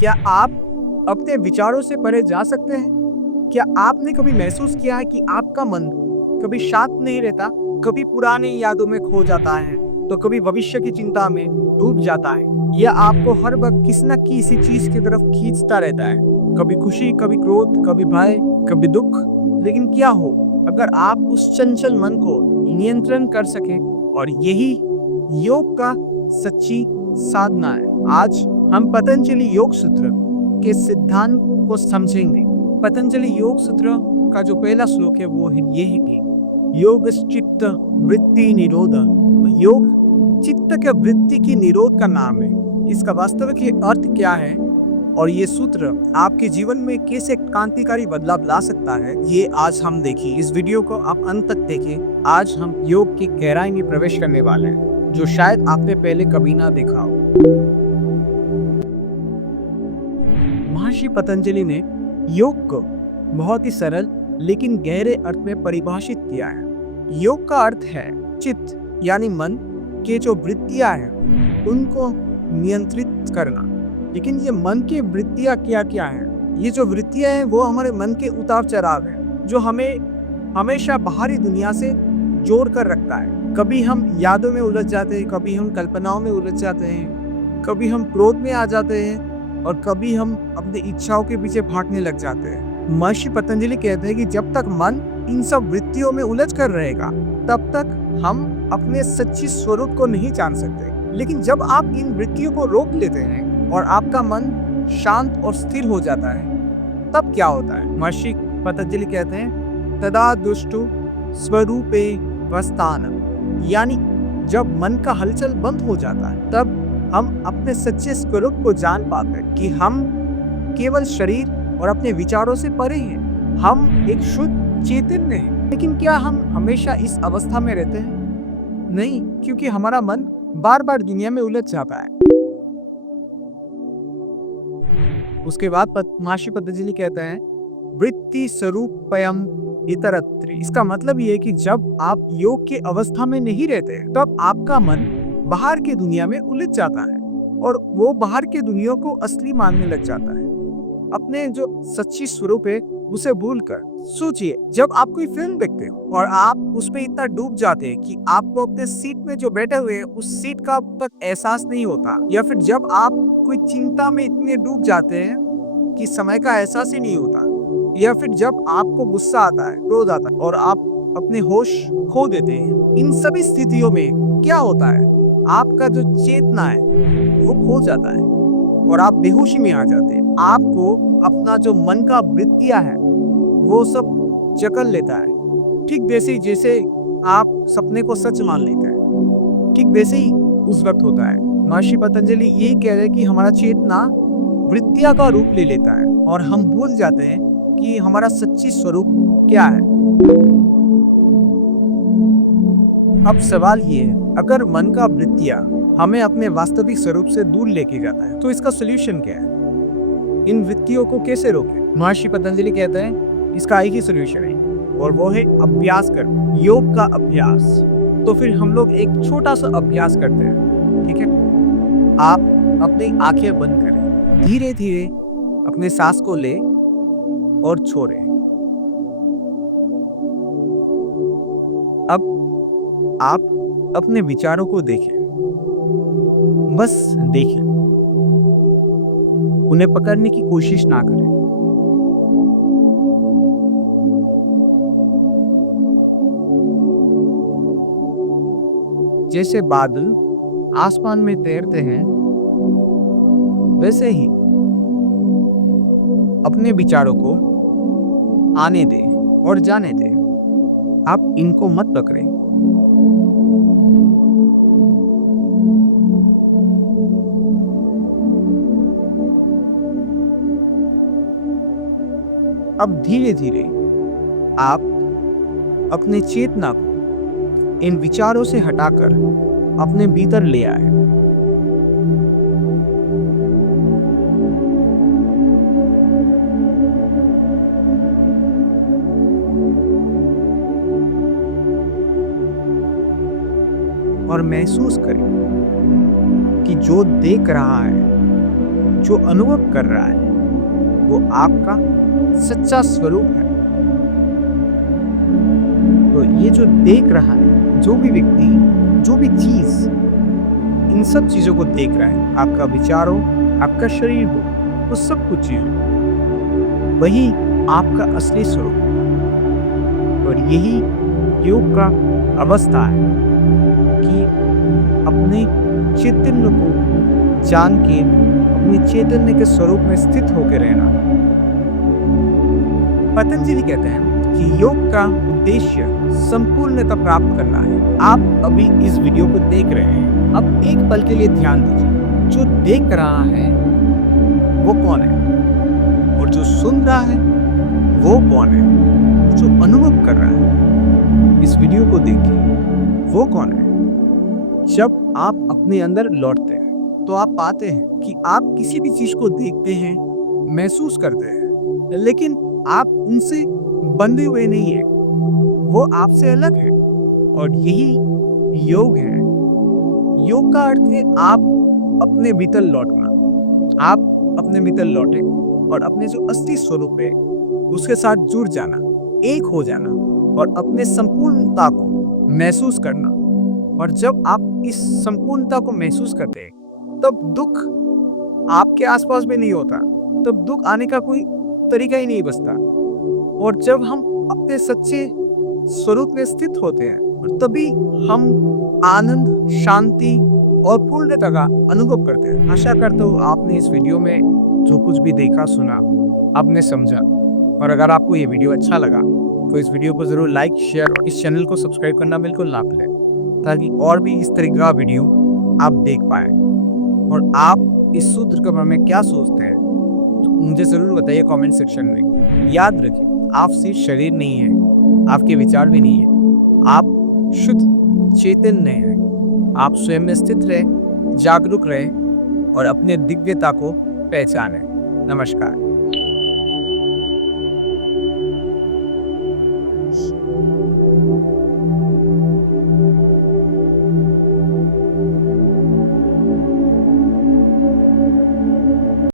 क्या आप अपने विचारों से परे जा सकते हैं? क्या आपने कभी महसूस किया है कि आपका मन कभी शांत नहीं रहता, कभी पुरानी यादों में खो जाता है, तो कभी भविष्य की चिंता में डूब जाता है, या आपको हर वक्त किसी न किसी चीज की तरफ खींचता रहता है, कभी खुशी, कभी क्रोध, कभी भय, कभी दुख। लेकिन क्या हो अगर आप उस चंचल मन को नियंत्रण कर सके? और यही योग का सच्ची साधना है। आज हम पतंजलि योग सूत्र के सिद्धांत को समझेंगे। पतंजलि योग सूत्र का जो पहला श्लोक है वो है ये है कि योग चित्त वृत्ति निरोध। योग चित्त के वृत्ति की निरोध का नाम है। इसका वास्तविक अर्थ क्या है और ये सूत्र आपके जीवन में कैसे क्रांतिकारी बदलाव ला सकता है, ये आज हम देखें। इस वीडियो को आप अंत तक देखें। आज हम योग की गहराई में प्रवेश करने वाले हैं, जो शायद आपने पहले कभी ना देखा हो। महर्षि पतंजलि ने योग को बहुत ही सरल लेकिन गहरे अर्थ में परिभाषित किया है। योग का अर्थ है चित्त यानी मन के जो वृत्तियां हैं उनको नियंत्रित करना। लेकिन ये मन की वृत्तियां क्या क्या हैं? ये जो वृत्तियां हैं वो हमारे मन के उतार चढ़ाव हैं, जो हमें हमेशा बाहरी दुनिया से जोड़ कर रखता है। कभी हम यादों में उलझ जाते हैं, कभी हम कल्पनाओं में उलझ जाते हैं, कभी हम क्रोध में आ जाते हैं और कभी हम अपनी इच्छाओं के पीछे भागने लग जाते हैं। महर्षि पतंजलि कहते हैं कि जब तक मन इन सब वृत्तियों में उलझ कर रहेगा तब तक हम अपने सच्ची स्वरूप को नहीं जान सकते। लेकिन जब आप इन वृत्तियों को रोक लेते हैं और आपका मन शांत और स्थिर हो जाता है, तब क्या होता है? महर्षि पतंजलि कहते हैं तदा दुष्टु स्वरूपे वस्थानम, यानी जब मन का हलचल बंद हो जाता है तब हम अपने सच्चे स्वरूप को जान पाते हैं कि हम केवल शरीर और अपने विचारों से परे हैं। हम एक शुद्ध चैतन्य हैं। लेकिन क्या हम हमेशा इस अवस्था में रहते हैं? नहीं, क्योंकि हमारा मन बार बार दुनिया में उलझ जाता है। उसके बाद महर्षि पतंजलि कहते हैं वृत्ति स्वरूपयम इतरत्र। इसका मतलब ये है कि जब आप योग की अवस्था में नहीं रहते तब आपका मन बाहर की दुनिया में उलझ जाता है और वो बाहर की दुनिया को असली मानने लग जाता है, अपने जो सच्ची स्वरूप है उसे भूलकर। सोचिए, जब आप कोई फिल्म देखते हो और आप उसमें इतना डूब जाते हैं कि आपको अपने सीट में जो बैठे हुए हैं उस सीट का तक एहसास नहीं होता, या फिर जब आप कोई चिंता में इतने डूब जाते हैं कि समय का एहसास ही नहीं होता, या फिर जब आपको गुस्सा आता है, क्रोध आता है और आप अपने होश खो देते हैं। इन सभी स्थितियों में क्या होता है? आपका जो चेतना है वो खो जाता है और आप बेहोशी में आ जाते हैं। आपको अपना जो मन का वृत्तियां है वो सब जकड़ लेता है। ठीक वैसे ही जैसे आप सपने को सच मान लेते हैं, ठीक वैसे ही उस वक्त होता है। महर्षि पतंजलि यही कह रहे हैं कि हमारा चेतना वृत्तियां का रूप ले लेता है और हम भूल जाते हैं कि हमारा सच्ची स्वरूप क्या है। अब सवाल ये है, अगर मन का वृत्तियां हमें अपने वास्तविक स्वरूप से दूर लेके जाता है तो इसका सोल्यूशन क्या है? इन वृत्तियों को कैसे रोकें? महर्षि पतंजलि कहते हैं इसका एक ही सोल्यूशन है और वो है अभ्यास करना, योग का अभ्यास। तो फिर हम लोग एक छोटा सा अभ्यास करते हैं, ठीक है? आप अपनी आंखें बंद करें, धीरे धीरे अपने सांस को ले और छोड़ें। अब आप अपने विचारों को देखें, बस देखें, उन्हें पकड़ने की कोशिश ना करें। जैसे बादल आसमान में तैरते हैं वैसे ही अपने विचारों को आने दें और जाने दें। आप इनको मत पकड़ें। अब धीरे धीरे आप अपने चेतना को इन विचारों से हटाकर अपने भीतर ले आए। और महसूस करें कि जो देख रहा है जो अनुभव कर रहा है वो आपका सच्चा स्वरूप है। तो ये जो देख रहा है, जो भी व्यक्ति, जो भी चीज, इन सब चीजों को देख रहा है, आपका विचार हो, आपका शरीर हो, वो सब कुछ चीज हो, वही आपका असली स्वरूप है। और यही योग का अवस्था है कि अपने चैतन्य को जान के, अपने चैतन्य के स्वरूप में स्थित होकर रहना। पतंजलि कहते हैं कि योग का उद्देश्य संपूर्णता प्राप्त करना है। आप अभी इस वीडियो को देख रहे हैं, अब एक पल के लिए ध्यान दीजिए, जो देख रहा है वो कौन है, और जो सुन रहा है वो कौन है, जो अनुभव कर रहा है इस वीडियो को देखिए वो कौन है। जब आप अपने अंदर लौटते हैं तो आप पाते हैं कि आप किसी भी चीज को देखते हैं, महसूस करते हैं, लेकिन आप उनसे बंधे हुए नहीं हैं, वो आपसे अलग है। और यही योग है। योग का अर्थ है आप अपने भीतर लौटना। आप अपने भीतर लौटे और अपने जो असली स्वरूप है उसके साथ जुड़ जाना, एक हो जाना और अपने संपूर्णता को महसूस करना। और जब आप इस संपूर्णता को महसूस करते हैं तब दुख आपके आसपास भी नहीं होता, तब दुख आने का कोई तरीका ही नहीं बचता। और जब हम अपने सच्चे स्वरूप में स्थित होते हैं और तभी हम आनंद, शांति और पूर्णता का अनुभव करते हैं। आशा करता हूँ आपने इस वीडियो में जो कुछ भी देखा, सुना, आपने समझा। और अगर आपको ये वीडियो अच्छा लगा तो इस वीडियो को जरूर लाइक, शेयर और इस चैनल को सब्सक्राइब करना बिल्कुल ना भूलें, ताकि और भी इस तरह का वीडियो आप देख पाए। और आप इस सूत्र के बारे में क्या सोचते हैं तो मुझे जरूर बताइए कमेंट सेक्शन में। याद रखिए, आप सिर्फ शरीर नहीं है, आपके विचार भी नहीं है, आप शुद्ध चैतन्य हैं। आप स्वयं में स्थित रहे, जागरूक रहे और अपने दिव्यता को पहचानें। नमस्कार।